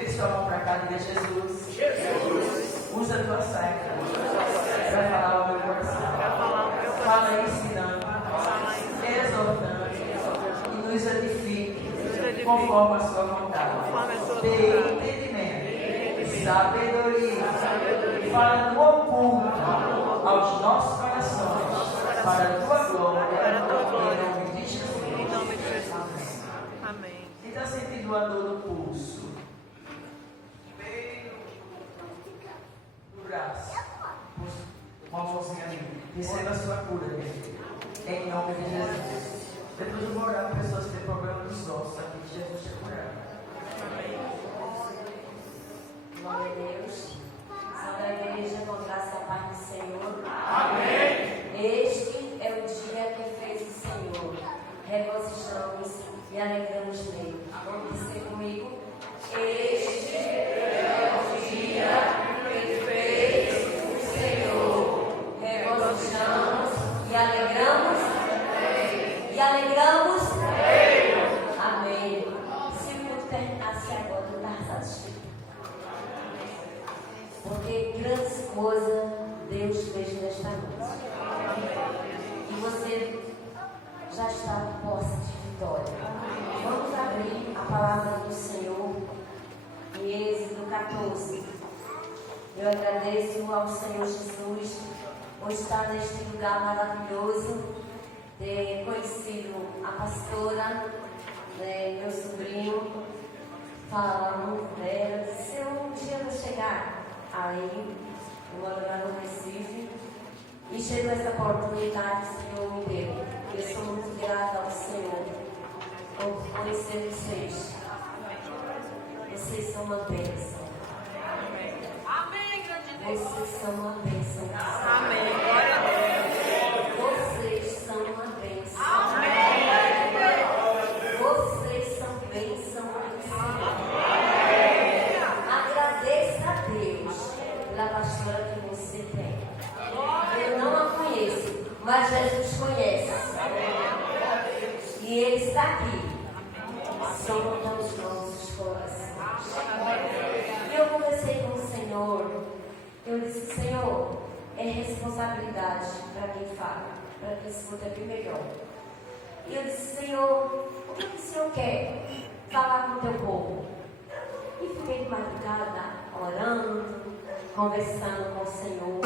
Vê sua mão para cá, diga Jesus. Usa a tua saia para falar ao meu coração. Fala ensinando, exortando e nos edifique conforme a sua vontade. Dê entendimento, sabedoria. Fala no oculto aos nossos corações para a tua glória. Em nome de Jesus. Amém. Quem está sentindo a dor no pulso? No braço. Uma mãozinha ali. Receba a sua cura, em nome de Jesus. Depois eu vou orar para pessoas que têm problema nos ossos aqui, que Jesus te curar. Glória a Deus. Salve a igreja com graça e paz do Senhor. Amém. Este é o dia que fez o Senhor. Regozijamos e alegramos nele. Vamos dizer comigo? Este é o dia que fez o Senhor. Regozijamos e alegramos. E alegramos. Amém. Se o culto terminasse agora, eu estava satisfeito. Porque grandes coisas Deus fez nesta noite. E você já está em posse de vitória. Vamos abrir a palavra do Senhor em Êxodo 14. Eu agradeço ao Senhor Jesus por estar neste lugar maravilhoso, ter conhecido a pastora, meu sobrinho, falando dela, disse, eu um dia vou chegar aí, eu moro lá no Recife, e chegou essa oportunidade que o Senhor me deu. Eu sou muito grata ao Senhor por conhecer vocês. Vocês são uma bênção. Vocês são uma bênção. Amém. Glória a Deus. Vocês são uma bênção. Amém. Vocês são bênção do Senhor. Agradeça a Deus pela pastora que você tem. Eu não a conheço, mas Jesus conhece. E Ele está aqui. Sonda os nossos corações. E eu conversei com o Senhor. Eu disse, Senhor, é responsabilidade para quem fala, para quem escuta bem melhor. E eu disse, Senhor, o que o Senhor quer falar com o teu povo? E fiquei de madrugada orando, conversando com o Senhor.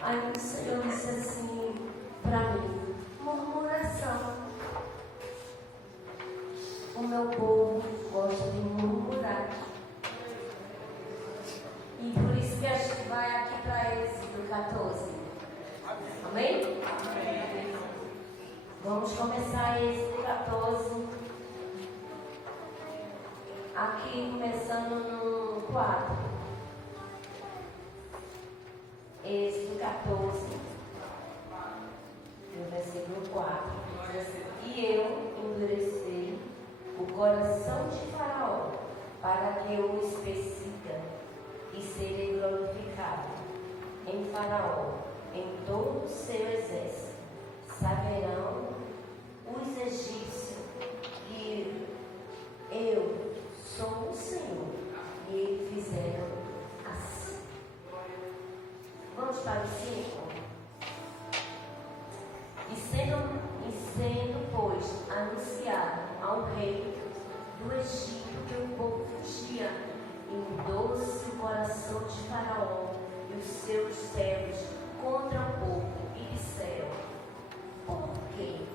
Aí o Senhor disse assim para mim, murmuração. O meu povo gosta de murmurar. E por isso que a gente vai aqui para Êxodo 14. Amém? Amém? Vamos começar Êxodo 14. Aqui começando no 4. Êxodo 14. No versículo 4. E eu endureci o coração de Faraó para que eu o especifique e serei glorificado em Faraó, em todo o seu exército. Saberão os egípcios que eu sou o Senhor. E eles fizeram assim. Vamos para o 5. E sendo, pois, anunciado ao rei do Egito que o povo fugia, e mudou-se o coração de Faraó e os seus servos contra o povo, e disseram, por que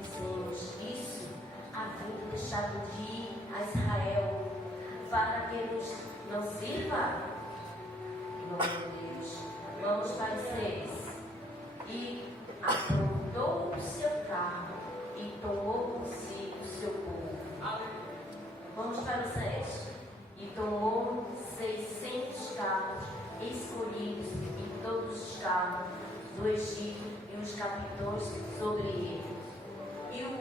dizemos isso, havendo deixado de ir a Israel, para que nos não sirva? Glória a Deus. Vamos para os 6. E aprontou o seu carro e tomou consigo o seu povo. Vamos para o 7. E tomou 600 carros escolhidos e todos os carros do Egito e os capitães sobre ele. E o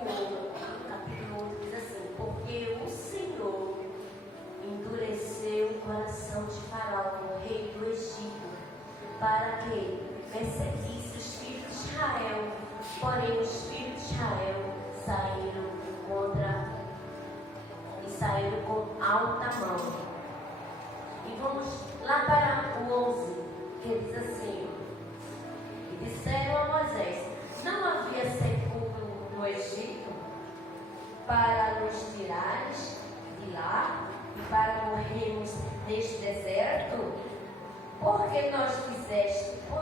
capítulo 8 diz assim, porque o Senhor endureceu o coração de Faraó, o rei do Egito, para que perseguisse os filhos de Israel. Porém os filhos de Israel saíram com alta mão E vamos lá para o 11, que diz assim: e disseram a Moisés: não havia sepulcro no Egito para nos tirares de lá e para morrermos neste deserto? Por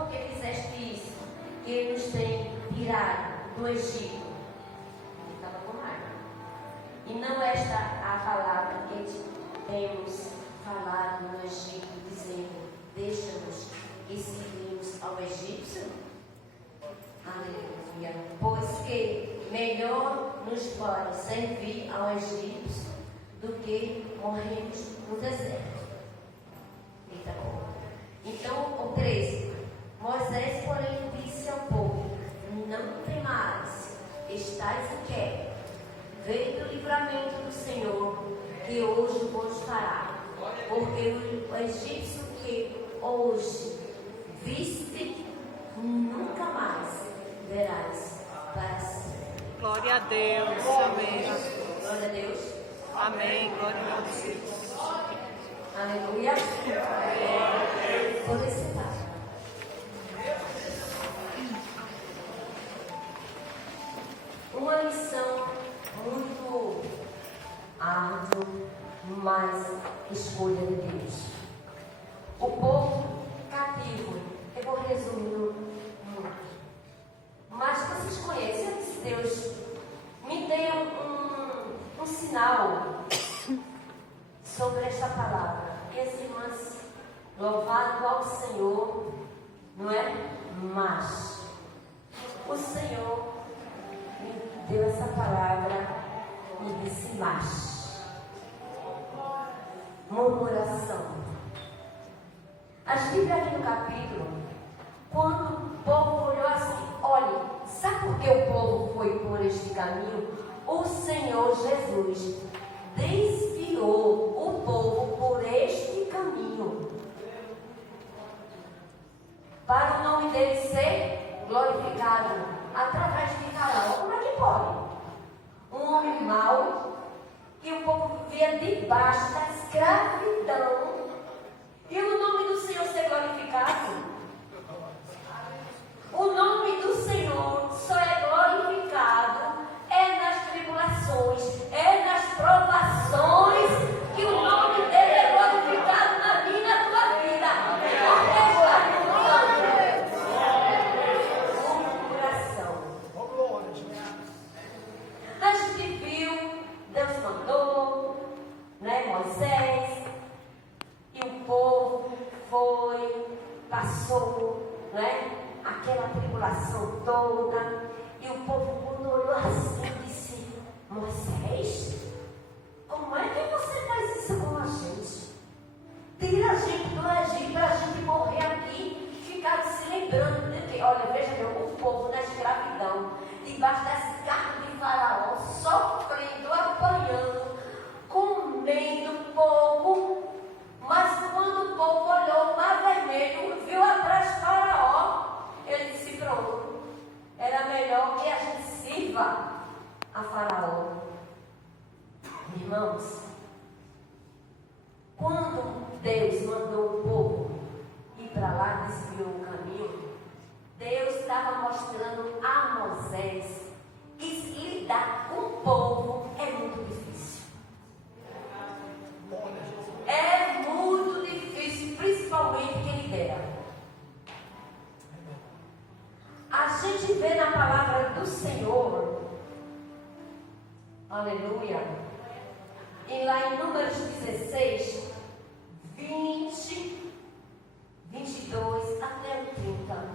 que fizeste isso? Que ele nos tem tirado do Egito. Ele estava com raiva. E não esta a palavra que temos falado no Egito, dizendo: deixa-nos e seguimos ao egípcio? Aleluia. Pois que melhor nos pode servir ao egípcio do que morrermos no deserto. Eita, bom. Então, o 13. Moisés, porém, disse ao povo: não temais, estais inquietos. Veio do livramento do Senhor, que hoje vos fará. Porque o egípcio que hoje viste, nunca mais verás para sempre. Glória a Deus. Amém. Glória a Deus. Amém. Glória a Deus. Aleluia. Pode sentar. Uma lição muito árdua, mas escolha de Deus. O povo cativo, eu vou resumir muito. Mas vocês conhecem, eu disse: Deus, me dê um sinal sobre esta palavra. E as irmãs, louvado ao Senhor, não é? Mas o Senhor me deu essa palavra e disse: mas murmuração. A Bíblia aqui no capítulo, quando o povo olhou assim: olha, sabe por que o povo foi por este caminho? O Senhor Jesus desviou o povo por este caminho, para o nome dele ser glorificado através de Faraó. Como é que pode? Um homem mau, que o povo vivia debaixo da escravidão, e o nome do Senhor ser glorificado. O nome do Senhor só é glorificado nas tribulações, nas provações, que o nome dele é glorificado na minha e na tua vida. A gente viu, Deus mandou, né, Moisés, e o povo foi, passou, né, aquela tribulação toda, e o povo, quando olhou assim, disse: Moisés, como é que você faz isso com a gente? Tira a gente do Egito para a gente morrer aqui e ficar se lembrando de que, olha, veja meu, o povo na escravidão, debaixo das garras de Faraó, sofrendo, apanhando, comendo pouco. Mas quando o povo olhou o mar vermelho, viu atrás Faraó, ele disse: pronto, era melhor que a gente sirva a Faraó. Irmãos, quando Deus mandou o povo ir para lá, desviou o caminho, Deus estava mostrando a Moisés que lidar com o povo é muito difícil. É muito difícil, principalmente quem lidera. A gente vê na palavra do Senhor, aleluia, e lá em Números 16, 20, 22 até o 30,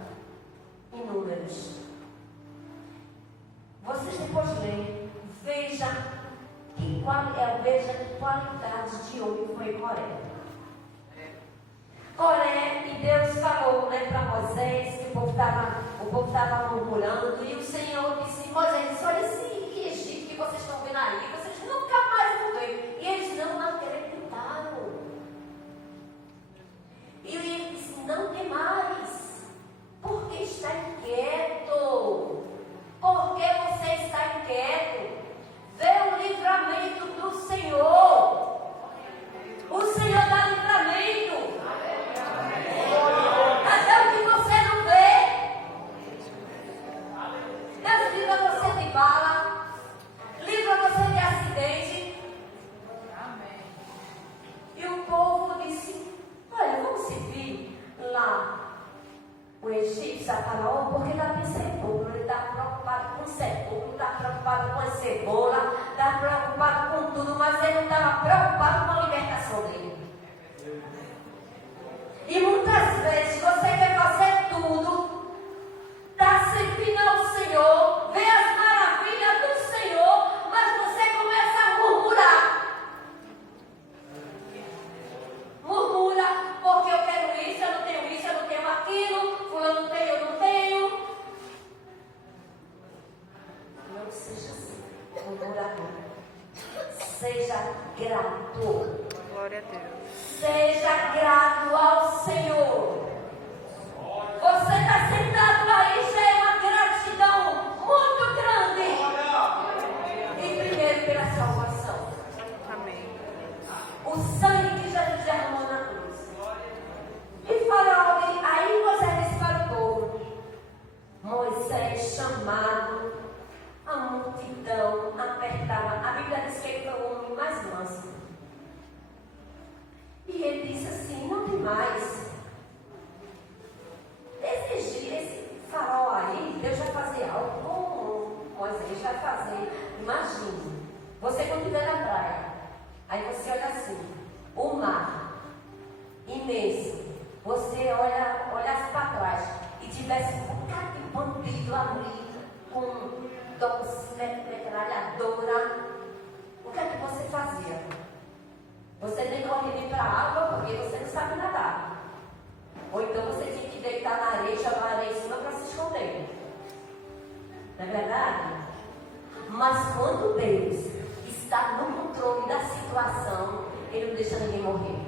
em Números. Vocês depois leem, veja que qualidade de homem foi Coré. Coré, e Deus falou, né, para Moisés, que o povo estava murmurando, e o Senhor disse: Moisés, olha esse Egito que vocês estão vendo aí, vocês nunca mais vão ver. E eles não acreditaram. E ele disse: não temais, porque está inquieto. Por que você está inquieto? Vê o livramento do Senhor. O Senhor dá livramento. preocupado com a libertação dele. E muitas vezes você quer fazer tudo, está servindo ao Senhor, vê as maravilhas do Senhor, mas você começa a murmurar. Murmura, porque eu quero isso, eu não tenho isso, eu não tenho aquilo, fulano tem, eu não tenho. Não seja assim, murmurador. Seja grato. Glória a Deus. Seja grato ao Senhor. Você está sentado aí, já é uma gratidão muito grande. E primeiro pela salvação. Amém. O sangue que Jesus derramou na cruz. E Faraó, aí Moisés disse para o povo: Moisés chamado, a multidão apertava. A Bíblia diz que ele foi o homem mais manso. E ele disse assim: não tem mais. Esse Faraó aí, Deus vai fazer algo com Moisés, vai fazer. Imagine, você quando estiver na praia, aí você olha assim, o mar imenso, você olhasse para trás e tivesse um bocado de bandido ali, com doce, metralhadora, o que é que você fazia? Você nem corria para a água porque você não sabe nadar. Ou então você tinha que deitar na areia, jogar a areia em cima para se esconder. Não é verdade? Mas quando Deus está no controle da situação, Ele não deixa ninguém morrer.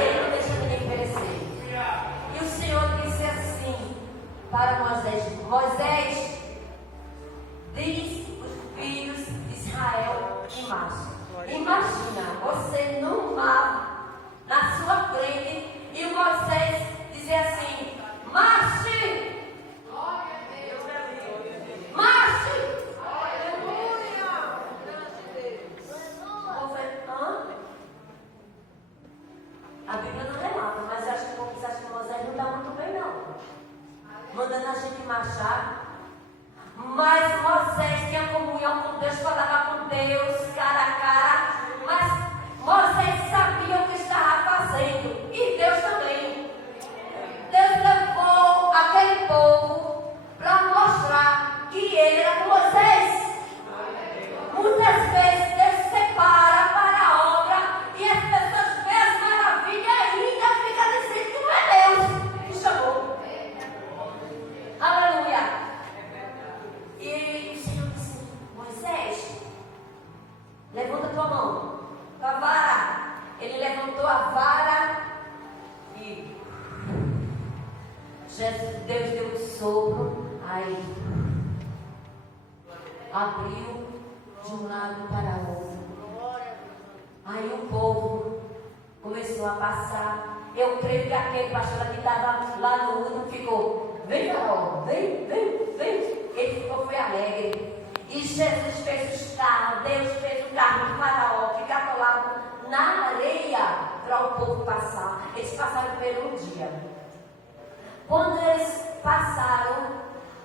Ele não deixa ninguém perecer. E o Senhor disse assim para Moisés: Moisés, diz os filhos de Israel e marcha. Imagina você no mar, na sua frente, e Moisés dizer assim: marche! Marche! A Bíblia não relata, mas eu acho que o povo acha que Moisés não está muito bem, não. Mandando a gente marchar. Mas Moisés tinha comunhão com Deus, falava com Deus cara a cara. Mas Moisés sabia o que estava fazendo. E Deus também. Deus levou aquele povo para mostrar que ele era com Moisés. Muitas vezes Deus separa para a obra e as pessoas veem as maravilhas e ainda ficam dizendo que não é Deus que chamou. Aleluia. E o Senhor disse: Moisés, levanta a tua mão, a vara. Ele levantou a vara e Deus deu um sopro, aí abriu de um lado para o outro. Aí o povo começou a passar. Eu creio que aquele pastor que estava lá no último ficou: vem, Faraó, vem, vem, vem. Ele ficou, foi alegre. E Jesus fez os carros, Deus fez o carro de Faraó ficar colado na areia para o povo passar. Eles passaram pelo um dia. Quando eles passaram,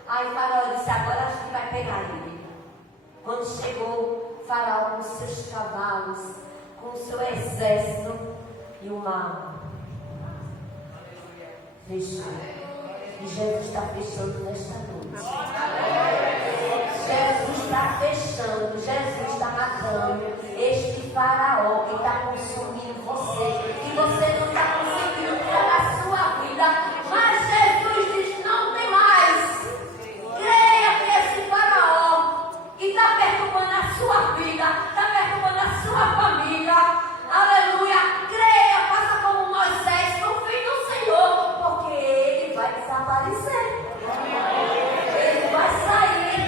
aí Faraó disse: agora a gente vai pegar ele. Quando chegou Faraó com seus cavalos, com o seu exército, e o mar fechou. E Jesus está fechando nesta noite. Jesus está fechando, Jesus está matando este Faraó que está consumindo você, que você não está conseguindo tirar da sua vida. Mas Jesus diz: não tem mais. Creia que esse Faraó que está perturbando a sua vida, está perturbando a sua família, aleluia, creia, faça como Moisés, confie no Senhor, porque ele vai desaparecer. Ele vai sair.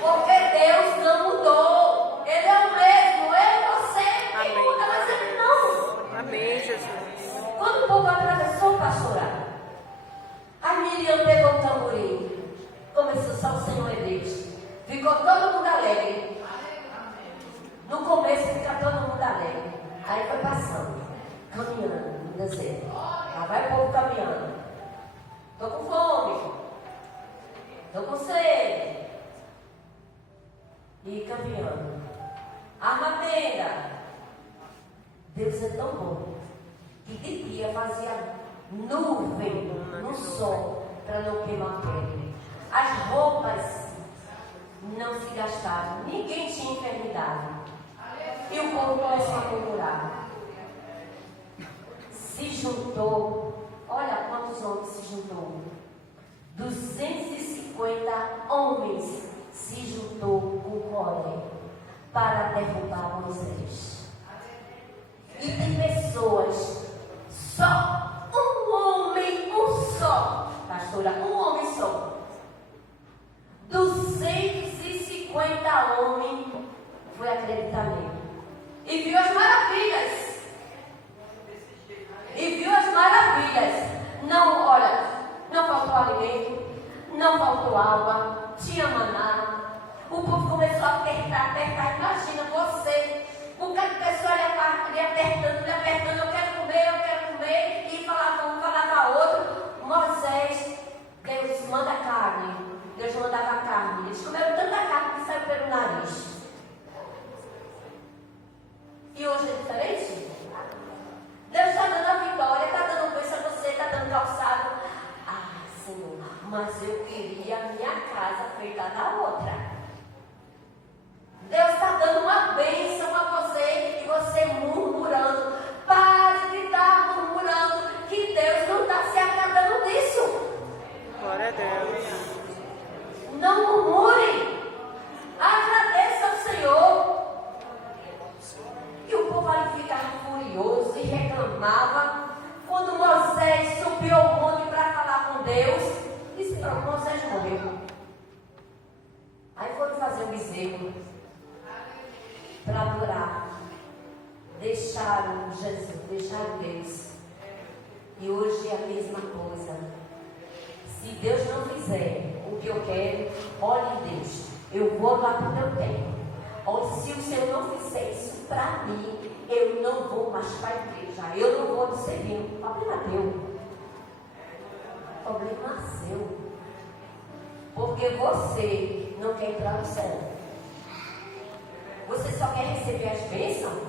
Porque Deus não mudou. Ele é o mesmo. Eu, você, quem muda, mas ele não. Amém, Jesus. Quando o povo atravessou, pastora, a Miriam pegou o tamborim. Começou só o Senhor é Deus. Ficou todo mundo alegre. No começo fica todo mundo alegre. Aí foi passando, caminhando no deserto. Lá vai o povo caminhando. Estou com fome. Estou com sede. E caminhando. Arma a tenda. Deus é tão bom que de dia fazia nuvem no sol para não queimar a pele. As roupas não se gastaram. Ninguém tinha enfermidade. E o povo começou a murmurar. Se juntou, olha quantos homens se juntou. 250 homens se juntou com Coré para derrubar Moisés. E tem pessoas, só um homem, um só, pastora, um homem só. 250 homens foi acreditar nele. E viu as maravilhas. Não, olha, não faltou alimento, não faltou água, tinha maná. O povo começou a apertar. Imagina você, um bocado de pessoa lhe apertando, eu quero comer. E falava um, falava outro. Moisés, Deus manda carne. Deus mandava carne. Eles comeram tanta carne que saiu pelo nariz. E hoje é diferente? Deus está dando a vitória, está dando bênção a você, está dando calçado. Ah, Senhor, mas eu queria a minha casa feita da outra. Deus está dando uma bênção a você e você murmurando. Pare de estar murmurando que Deus não está se agradando disso. Glória a Deus. Não murmure. Agradeça ao Senhor. E o povo ali ficava furioso e reclamava. Quando Moisés subiu ao monte para falar com Deus, disse: pronto, Moisés morreu. Aí foram fazer um bezerro para adorar. Deixaram Jesus, deixaram Deus. E hoje é a mesma coisa. Se Deus não fizer o que eu quero, olhe Deus, eu vou lá para o teu templo. Ou se o Senhor não fizer isso para mim, eu não vou mais para a igreja, eu não vou te servir. Problema teu. Problema seu. Porque você não quer entrar no céu. Você só quer receber as bênçãos.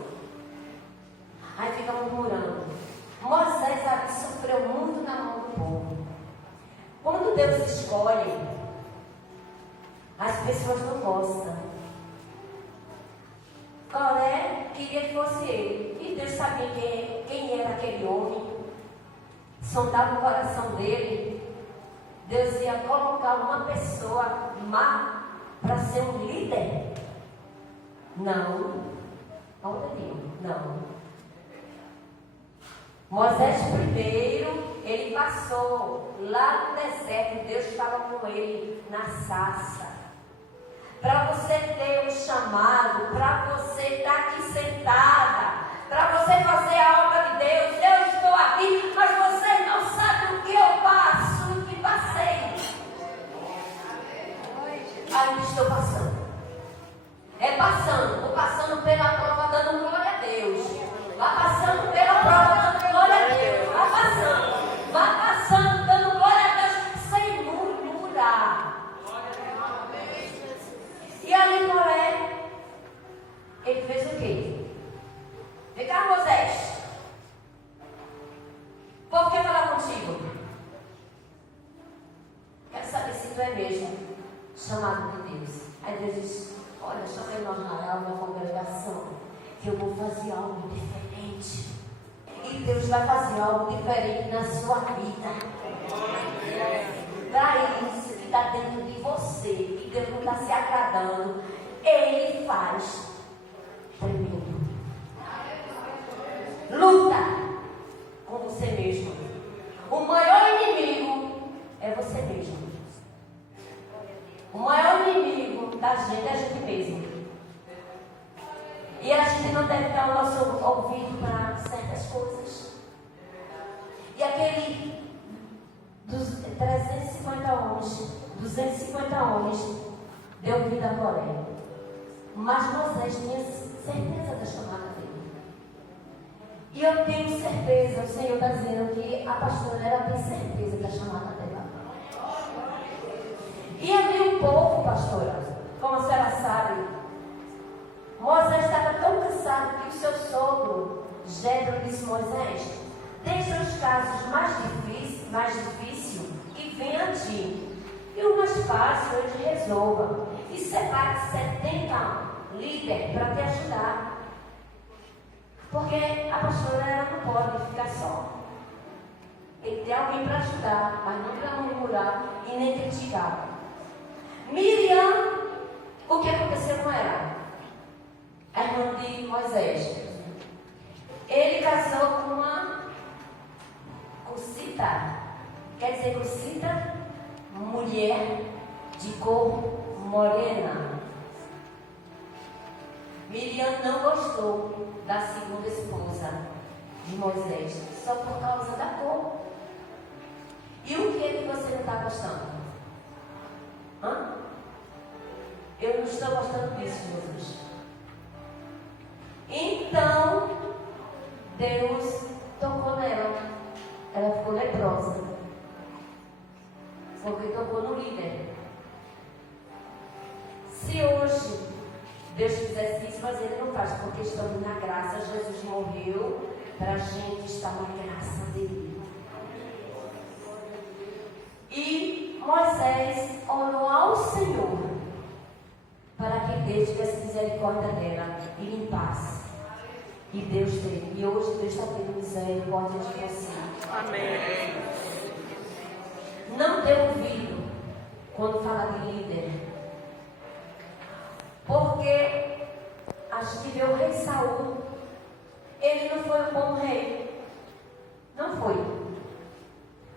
Aí fica murmurando. Moisés ali sofreu muito na mão do povo. Quando Deus escolhe, as pessoas não gostam. Coré queria que fosse ele. E Deus sabia quem era aquele homem. Sondava o coração dele. Deus ia colocar uma pessoa má para ser um líder. Não. Olha ali, não. Moisés primeiro, ele passou lá no deserto. Deus estava com ele na sarça. Para você ter um chamado, para você estar aqui sentada, para você fazer a obra de Deus. Eu estou aqui, mas você não sabe o que eu passo, o que passei. Ainda estou passando. Vou passando pela prova dando glória a Deus. Vá passando pela prova dando glória a Deus. Vá passando dando glória a Deus sem murmurar. E ali Coré, ele fez o quê? Vem cá, Moisés. O povo quer falar contigo. Quero saber se tu é mesmo chamado de Deus. Aí Deus diz: olha, chamei nós na congregação, que eu vou fazer algo diferente. E Deus vai fazer algo diferente na sua vida. Para isso que está dentro de você, que Deus não está se agradando, Ele faz tremendo. Luta com você mesmo. O maior inimigo é você mesmo. O maior inimigo da gente é a gente mesmo. E a gente não deve dar o nosso ouvido para certas coisas. E aquele dos 350 homens, 250 homens, deu vida a Coré. Mas Moisés tinha certeza da chamada dele. E eu tenho certeza, o Senhor está dizendo que a pastora ela tem certeza da chamada dela. E ali o povo, pastora, como a senhora sabe, Moisés estava sabe que o seu sogro, Jetro, disse: Moisés, deixa os casos mais difíceis e vem a ti. E o mais fácil eu te resolva. E separe 70 líderes para te ajudar. Porque a pastora ela não pode ficar só. Tem que ter alguém para ajudar, mas não para murmurar e nem criticar. Miriam, o que aconteceu com ela? A irmã de Moisés. Ele casou com uma Cursita. Quer dizer, Cursita, mulher de cor morena. Miriam não gostou da segunda esposa de Moisés, só por causa da cor. E o que é que você não está gostando? Hã? Eu não estou gostando disso, Jesus. Então, Deus tocou nela. Ela ficou leprosa. Porque tocou no líder. Se hoje Deus fizesse isso, mas Ele não faz, porque estamos na graça. Jesus morreu para a gente estar na graça dele. E Moisés orou ao Senhor para que Deus tivesse misericórdia dela e limpasse. E Deus teve. E hoje Deus está tendo misericórdia de você. Amém. Não dê ouvido quando fala de líder. Porque a gente vê o rei Saul. Ele não foi um bom rei. Não foi.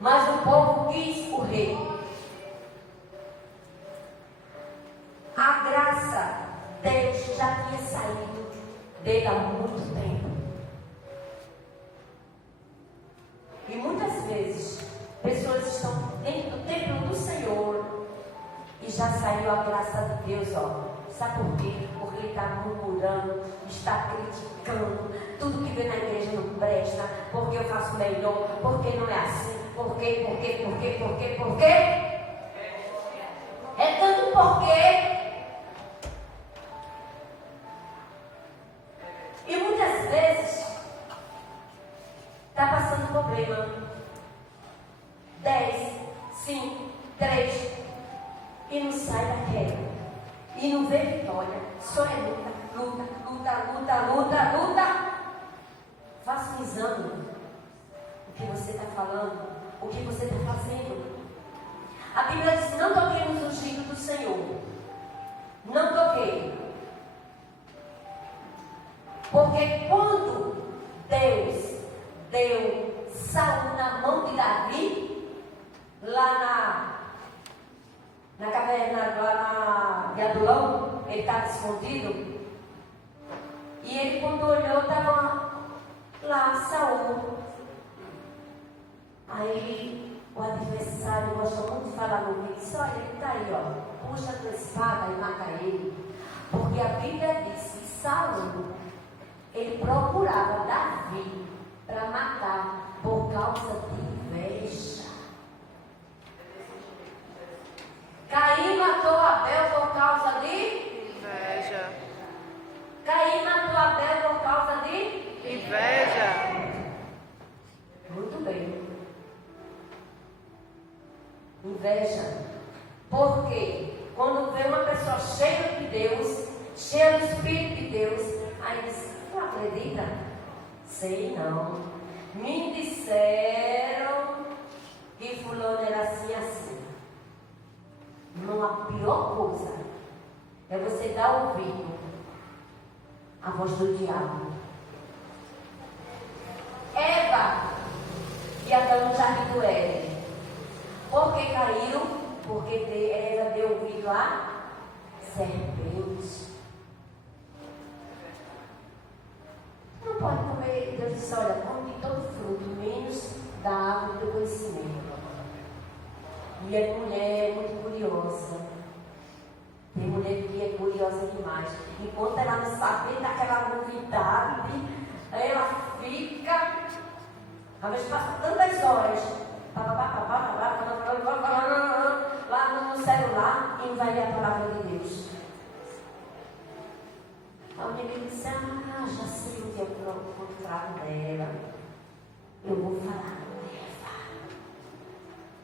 Mas o povo quis o rei. A graça, Deus já tinha saído dele há muito tempo. E muitas vezes, pessoas estão dentro do templo do Senhor e já saiu a graça de Deus, ó. Sabe por quê? Porque ele está murmurando, está criticando, tudo que vem na igreja não presta, porque eu faço melhor, porque não é assim, por quê? É tanto porquê. E muitas vezes está passando problema. 10, 5, 3 e não sai da queda. E não vê vitória. Só é luta. Faça um exame. O que você está falando, o que você está fazendo. A Bíblia diz: não toquemos o ungido do Senhor. Não toquei. Porque quando Deus deu Saul na mão de Davi, lá na caverna, lá de Adulão, ele estava escondido. E ele, quando olhou, estava lá Saul. Aí o adversário gostou muito de falar no ouvido. Disse: olha, ele está aí, ó. Puxa a tua espada e mata ele. Porque a Bíblia diz que Saul, ele procurava Davi para matar por causa de inveja. Caim matou Abel por causa de Inveja. Caim matou Abel por causa de Inveja. Muito bem. Inveja. Porque quando vê uma pessoa cheia de Deus, cheia do Espírito de Deus, aí diz: tu acredita? Sei não. Me disseram que fulano era assim, assim. Não, a pior coisa é você dar ouvido à voz do diabo. Eva e Adão no jardim do Éden. Por que caiu? Porque Eva deu ouvido à serpente. Não pode comer. Deus disse: olha, come de todo fruto, menos da árvore do conhecimento. E a mulher é muito curiosa. Tem mulher que é curiosa demais. Enquanto ela não sabe daquela novidade, ela fica. Às vezes passa tantas horas lá no celular e não vai ler a palavra de Deus. A mulher disse, já sei onde eu encontrar dela. Eu vou falar com Eva.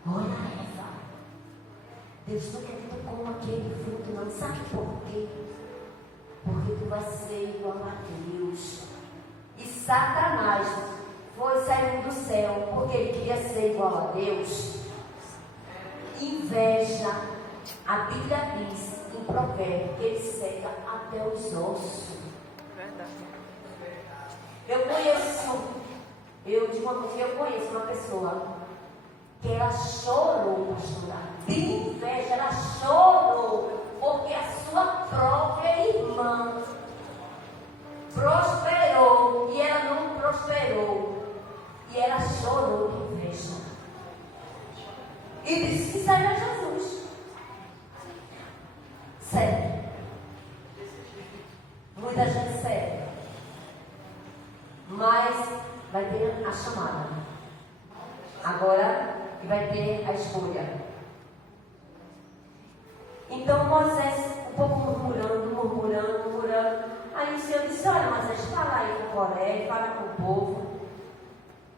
Olha, Eva. Deus não quer que tu coma aquele fruto, não. Sabe por quê? Porque tu vai ser igual a Deus. E Satanás foi saindo do céu porque ele queria ser igual a Deus. Inveja, a Bíblia diz em Provérbio que ele seca até os ossos. Verdade. Eu conheço uma pessoa que ela chorou, pastora, de inveja, ela chorou porque a sua própria irmã prosperou e ela não prosperou. E ela chorou de inveja. E disse que saiu a Jesus. Sério. Muita gente séria. Mas vai ter a chamada. Agora vai ter a escolha. Então Moisés, o povo murmurando. Aí o Senhor disse, olha Moisés, fala aí com Coré, fala com o povo.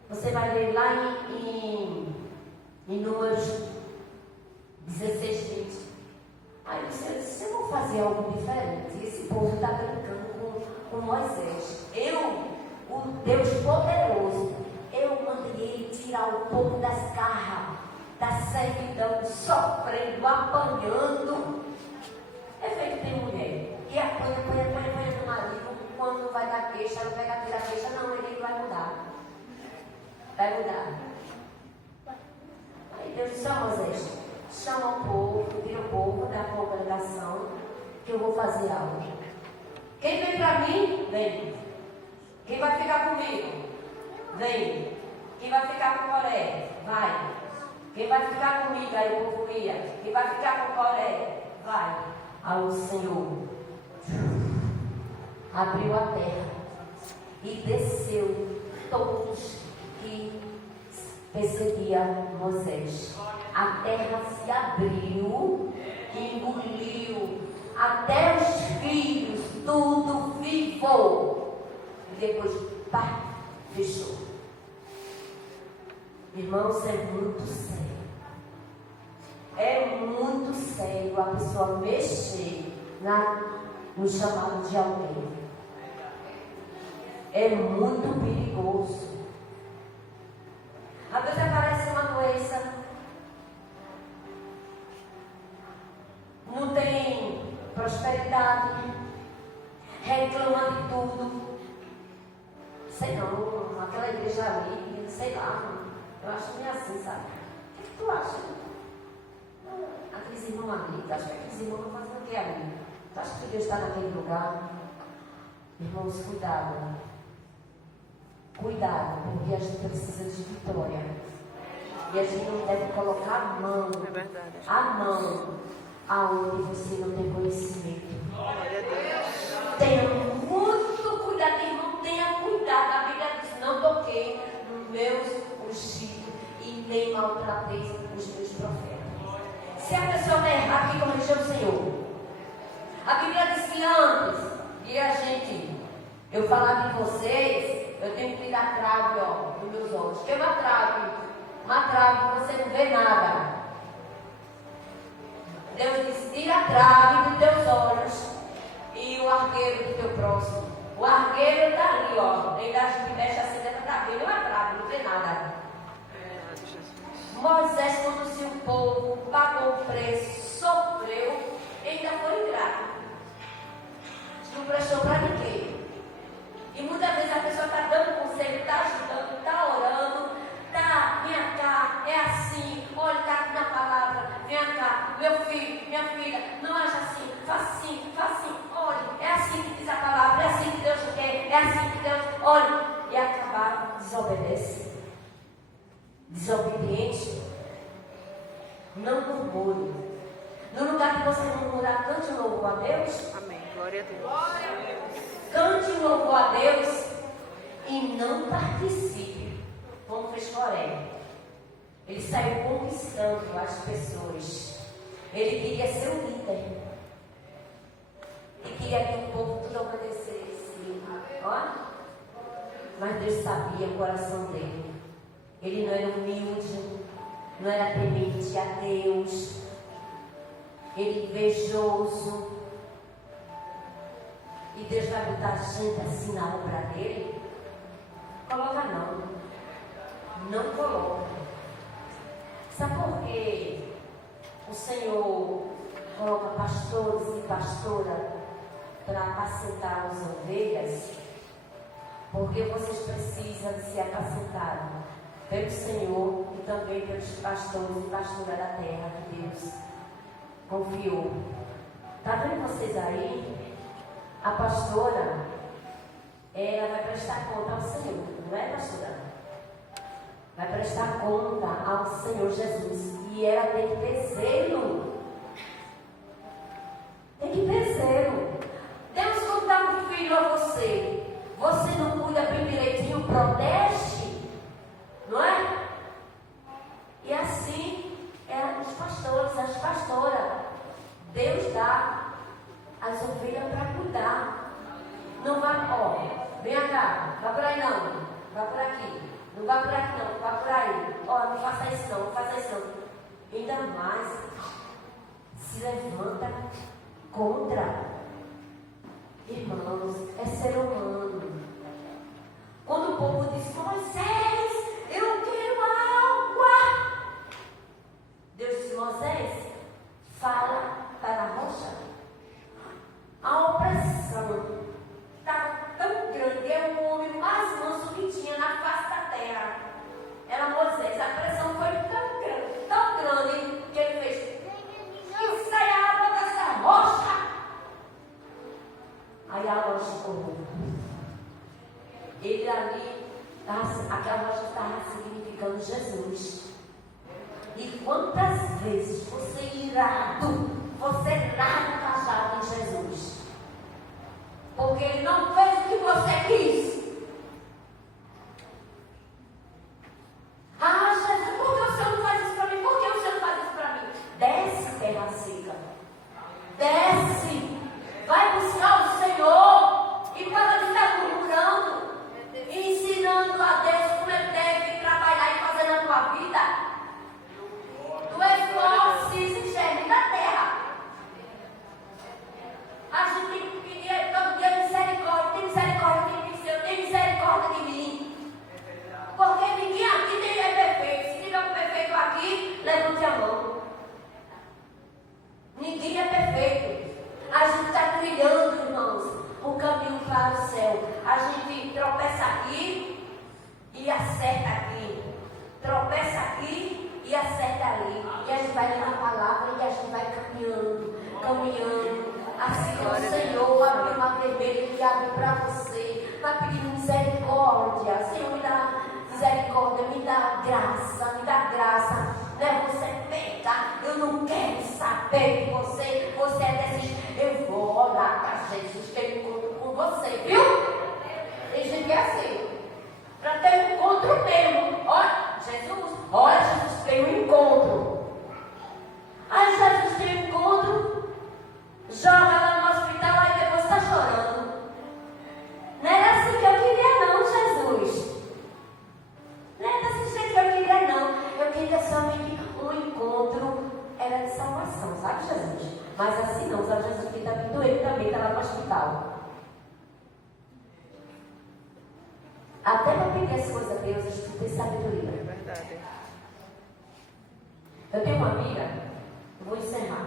Você vai ler lá em Números 16, 20. Aí o Senhor disse, eu vou fazer algo diferente. Esse povo está brincando com Moisés. O Deus poderoso, eu mandei ele tirar o povo das garras, da servidão, sofrendo, apanhando. É feito tem mulher que apanha do marido, quando não vai dar queixa, não pega a queixa, não, ele vai mudar. Vai mudar. Aí Deus disse, Moisés, chama o povo, tira o povo da congregação, que eu vou fazer algo. Quem vem para mim, vem. Quem vai ficar comigo? Vem. Quem vai ficar com Coré? Vai. Quem vai ficar comigo? Aí o povo ia. Quem vai ficar com Coré? Vai. Aí o Senhor abriu a terra e desceu todos que perseguiam Moisés. A terra se abriu e engoliu até os filhos, tudo vivo. E depois, pá, fechou. Irmãos, é muito sério. É muito sério a pessoa mexer no chamado de alguém. É muito perigoso. Às vezes aparece uma doença, não tem prosperidade, reclama de tudo. Sei não, aquela igreja ali, sei lá, eu acho meio assim, sabe? O que tu acha? Aqueles irmãos ali, tu acha que aqueles irmãos não fazem o que ali? Tu acha que Deus está naquele lugar? Irmãos, cuidado. Cuidado, porque a gente precisa de vitória. E a gente não deve colocar a mão aonde você não tem conhecimento. Tenha muito cuidado, irmão, tenha cuidado. A Bíblia diz, não toquei nos meus ungidos e nem maltratei os meus profetas. Se a pessoa não errar, aqui corrija o Senhor. A Bíblia diz que antes de eu falar de vocês, eu tenho que tirar a trave, dos meus olhos. Que é uma trave? Uma trave, você não vê nada. Deus diz, tira a trave dos teus olhos e o argueiro do teu próximo. O argueiro está ali, ele acha que mexe assim dentro da vida, uma trave, não vê nada. Moisés conduziu o povo, pagou o preço, sofreu, ainda foi ingrato. Não prestou para ninguém. E muitas vezes a pessoa está dando conselho, está ajudando, está orando, vem cá, é assim, olha, está aqui na palavra, vem cá, meu filho, minha filha, não haja assim, faça assim, olha, é assim que diz a palavra, é assim que Deus quer, é assim que Deus, olha, e acabar desobedece, desobediente, não murmure. No lugar que você murmurar, cante um louvor a Deus. Amém. Glória a Deus. Cante um louvor a Deus e não participe, como fez Coré. Ele saiu conquistando as pessoas. Ele queria ser o líder. E queria que o povo tudo obedecesse Mas Deus sabia o coração dele. Ele não era humilde, não era temente a Deus. Ele invejoso. E Deus vai botar gente assim na obra dele? Coloca não. Não coloca. Sabe por quê? O Senhor coloca pastores e pastora para apacentar as ovelhas? Porque vocês precisam de ser apacentados pelo Senhor e também pelos pastores e pastoras da terra que Deus confiou. Está vendo vocês aí? A pastora, ela vai prestar conta ao Senhor, não é, pastora? Vai prestar conta ao Senhor Jesus. E ela tem que ter zelo. Tem que ter zelo. Deus, quando dá um filho a você, você não cuida bem direitinho, protege, não é? E assim é os pastores, as pastoras. Deus dá as ovelhas para cuidar. Não vai, vem cá, vai por aí não, vai por aqui. Não vai por aqui não, vai por aí. Não faça isso não, faça isso não. Ainda mais se levanta contra. Irmãos, é ser humano. Quando o povo diz, Moisés, eu quero água. Deus disse, Moisés, fala para a rocha. A opressão estava tão grande, é o homem mais manso que tinha na face da terra. Era Moisés. A pressão foi tão grande, que ele fez, que saia a água dessa rocha. Aí a rocha correu. Ele ali, aquela rocha estava significando Jesus. E quantas vezes você irado cajado em Jesus? Porque ele não fez o que você quis. Jesus, por que o Senhor não faz isso para mim? Por que o Senhor não faz isso para mim? Desce, terra seca. Desce. Vai buscar o Senhor. E para de estar murmurando, ensinando a Deus como Ele deve trabalhar e fazer na tua vida. Tu és o oxigênio da terra. A gente tem que pedir todo dia misericórdia. Tem misericórdia de mim, Senhor. Tem misericórdia de mim. Porque ninguém aqui é perfeito. Se tiver um perfeito aqui, levante a mão. Ninguém é perfeito. A gente está trilhando, irmãos, o caminho para o céu. A gente tropeça aqui e acerta aqui. Tropeça aqui e acerta ali. E a gente vai lendo a palavra e a gente vai caminhando. Assim como o Senhor abriu uma vermelha, Ele abre para você. Vai pedindo misericórdia. Senhor, me dá misericórdia, me dá graça, me dá graça. Não é você peca, eu não quero saber de você. Você é desse. Eu vou orar para Jesus ter um encontro com você, viu? Tem gente que é assim. Para ter um encontro mesmo. Olha, Jesus tem um encontro. Aí Jesus tem um encontro, joga lá no hospital, aí depois está chorando. Não era assim que eu queria não, Jesus. Não era desse jeito que eu queria não. Eu queria somente um encontro, era de salvação, sabe, Jesus? Mas assim não, sabe, Jesus que está doente também, está lá no hospital. Até para pedir as coisas a Deus, a gente tem sabedoria. É verdade. Eu tenho uma amiga, eu vou encerrar,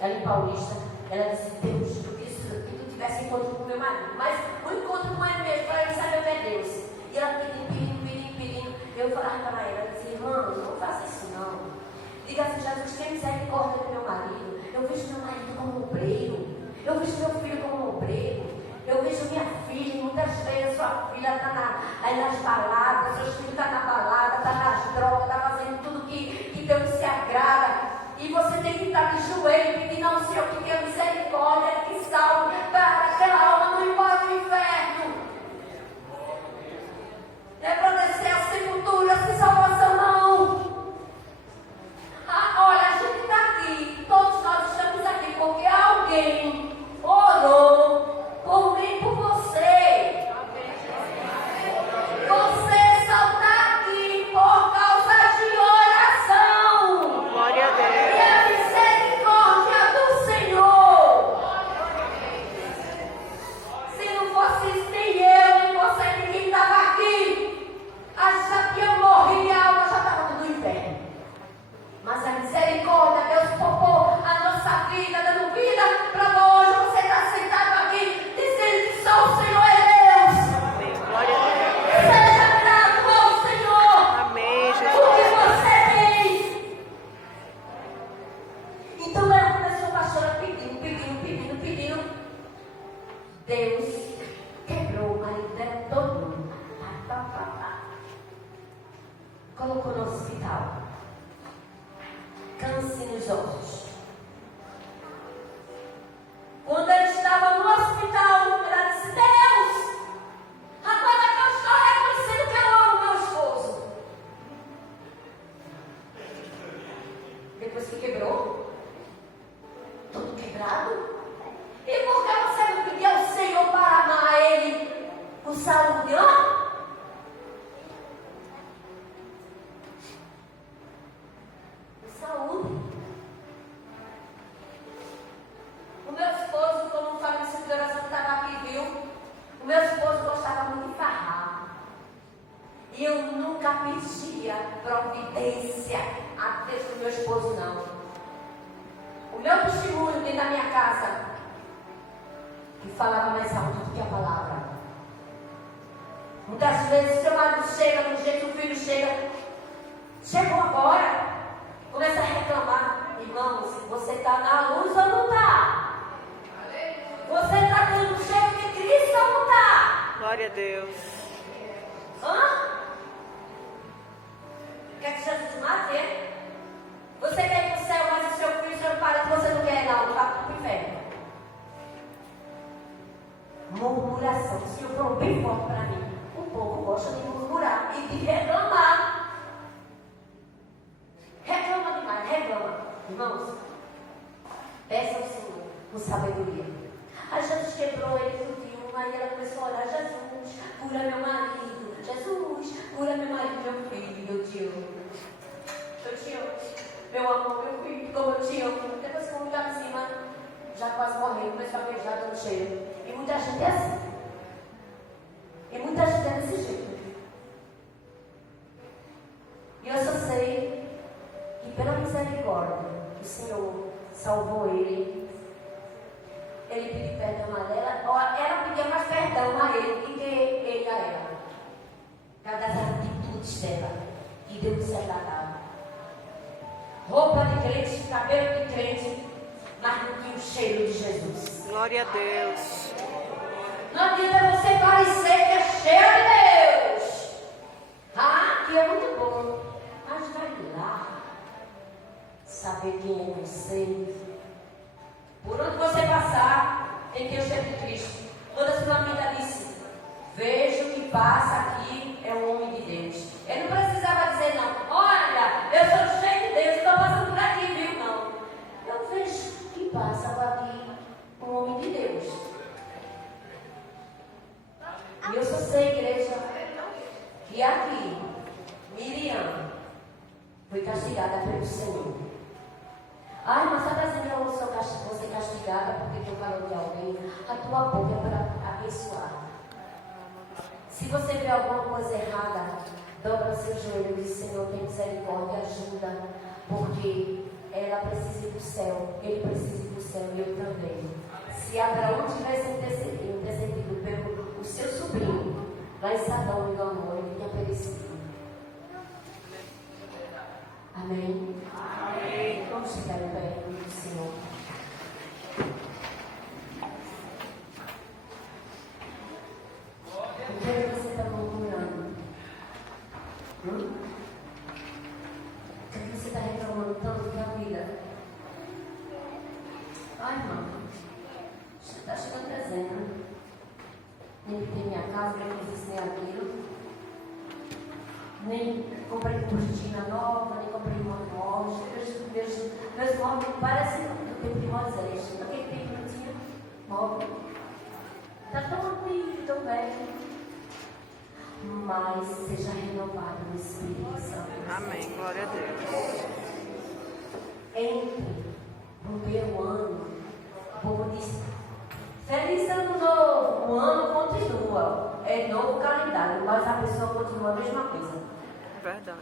ela em Paulista, ela disse, Deus, eu queria que tu tivesse encontro com meu marido, mas o encontro com ele mesmo, para ele saber o que é Deus. E ela pedindo, eu falava para ela, eu disse, irmã, não faça isso não. Diga assim, Jesus, tem misericórdia do meu marido. Eu vejo meu marido como obreiro, eu vejo meu filho como obreiro, eu vejo minha filha, muitas vezes sua filha está aí nas baladas, seus filhos estão na balada, está nas drogas, está fazendo tudo que Deus se agrada. E você tem que estar de joelho e pedir ao Senhor que tenha misericórdia, que salve, para aquela alma não ir para o inferno. Não é para descer a sepultura sem salvação, não. Olha, a gente está aqui, todos nós estamos aqui porque alguém orou por mim e por você. Deus quebrou o marido dela todo. Colocou no hospital. Câncer nos ossos. Quando ele estava no hospital, ela disse: Deus, agora que eu estou reconhecendo que eu amo meu esposo. Depois que quebrou, todo quebrado. E por que você não pediu ao Senhor para amar ele com saúde? Saúde. O meu esposo, como fala nessa oração que estava aqui, viu? O meu esposo gostava muito de farrar. E eu nunca pedia providência a Deus do meu esposo, não. O meu testemunho dentro da minha casa, que falava mais alto do que a palavra. Muitas vezes o seu marido chega do jeito que o filho chega. Chegou agora. Começa a reclamar. Irmãos, você está na luz ou não está? Você está tendo o cheiro de Cristo ou não está? Glória a Deus. Quer que Jesus mate? Você quer ir para o céu, mas o seu filho, seu parente, você não quer não, está para o inferno. Murmuração. Se eu for bem forte para mim, o povo gosta de murmurar e de reclamar. Reclama demais, reclama. Irmãos, peça ao Senhor com sabedoria. Aí Jesus quebrou, ele fugiu, aí ela começou a orar: Jesus, cura meu marido. Jesus, cura meu marido, meu filho, eu te amo. Eu te amo. Meu amor, meu filho, como eu te amo. Depois que eu fui lá em cima, já quase morreu, começou a beijar, dando cheiro. E muita gente é assim. E muita gente é desse jeito. E eu só sei que pela misericórdia o Senhor salvou ele. Ele pediu perdão a ela pedia mais perdão a ele do que ele a ela. Cada das atitudes dela, que Deus se agradava. Roupa de crente, cabelo de crente, mas não tinha o cheiro de Jesus. Glória a Deus. Não adianta você parecer que é cheio de Deus. Que é muito bom. Mas vai lá saber quem é você. Por onde você passar, tem que ter o cheiro de Cristo. Quando a sua amiga disse: vejo que passa aqui é um homem de Deus. Ele não precisava dizer não: olha, eu sou cheio de Deus, estou passando por aqui, viu? Não. Eu vejo que passa aqui um homem de Deus. E eu só sei, igreja, que aqui Miriam foi castigada pelo Senhor. Mas só para dizer que eu vou ser castigada porque estou falando de alguém. A tua boca é para abençoar. Se você vê alguma coisa errada, dobra o seu joelho e diz: Senhor, tem misericórdia, ajuda. Porque ela precisa ir para o céu, ele precisa ir para o céu e eu também. Se Abraão tivesse intercedido pelo seu sobrinho, lá em Sadão, meu amor, ele tinha perecido. Amém? Amém. Vamos ficar em pé do Senhor. O que é que você está murmurando? O que é que você está reclamando tanto da vida? Irmão, está chegando dezembro. Nem tem minha casa, nem fiz isso, nem aquilo. Nem comprei cortina nova, nem comprei móveis. Meus móveis parecem do tempo de Moisés. Naquele tempo não tinha móvel. Está tão antigo, tão velho. Mas seja renovado no Espírito Santo. Amém. Glória a Deus. Entre no primeiro ano, o povo diz: feliz ano novo. O ano continua. É novo calendário, mas a pessoa continua a mesma coisa. Verdade.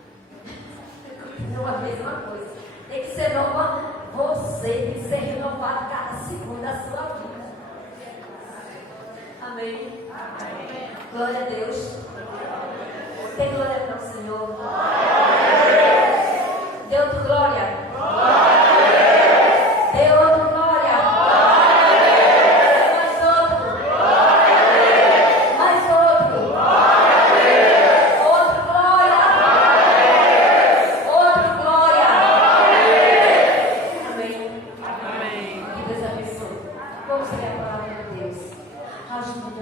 Continua a mesma coisa. Tem que ser nova. Você tem que ser renovado cada segundo da sua vida. Amém. Amém. Glória a Deus. Tem glória para o Senhor. Deu glória. Deu glória. Mais outro.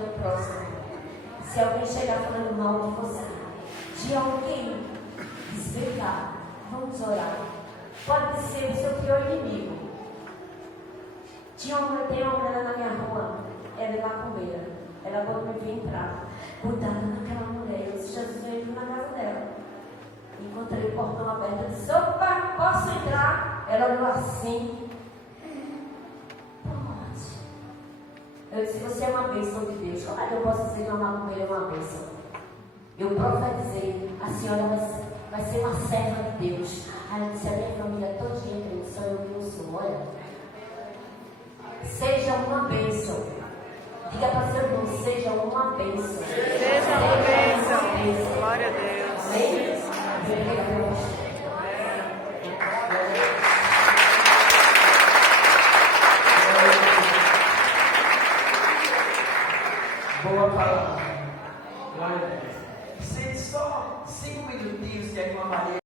do próximo. Se alguém chegar falando mal de você, de alguém desvirgar, vamos orar. Pode ser o seu pior inimigo. Tem uma mulher na minha rua, ela é macumbeira. Ela quando me viu entrar, cuidado naquela mulher. Eu disse, Jesus, eu entro na casa dela. Encontrei o portão aberto, eu disse, opa, posso entrar? Ela olhou assim. Pode. Eu disse, você é uma bênção de Deus. Como é que eu posso dizer que uma macumbeira é uma bênção? Eu profetizei, a senhora vai ser uma serva de Deus. Aí eu disse, a minha família todinha crente, só eu que não sou, olha. Seja uma bênção. Diga para seu irmão, seja uma bênção. Seja uma bênção. Glória a Deus. Amém? Boa palavra. Glória a Deus. Sente só 5 minutinhos que a irmã Maria